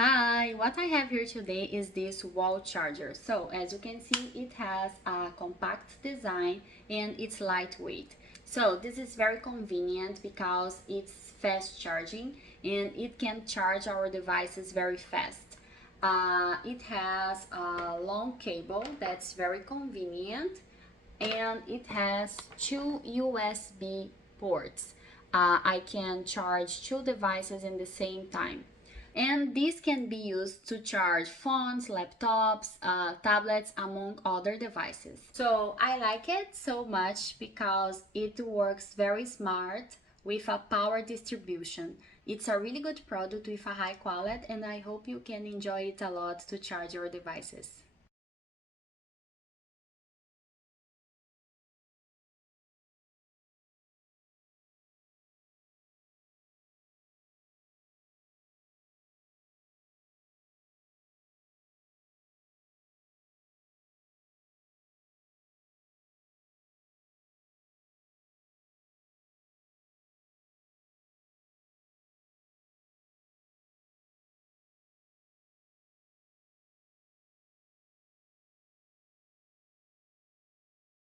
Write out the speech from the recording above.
Hi, what I have here today is this wall charger. So as you can see, it has a compact design and it's lightweight. So this is very convenient because it's fast charging and it can charge our devices very fast. It has a long cable that's very convenient, and it has two USB ports. I can charge two devices in the same time. And this can be used to charge phones, laptops, tablets, among other devices. So I like it so much because it works very smart with a power distribution. It's a really good product with a high quality, and I hope you can enjoy it a lot to charge your devices.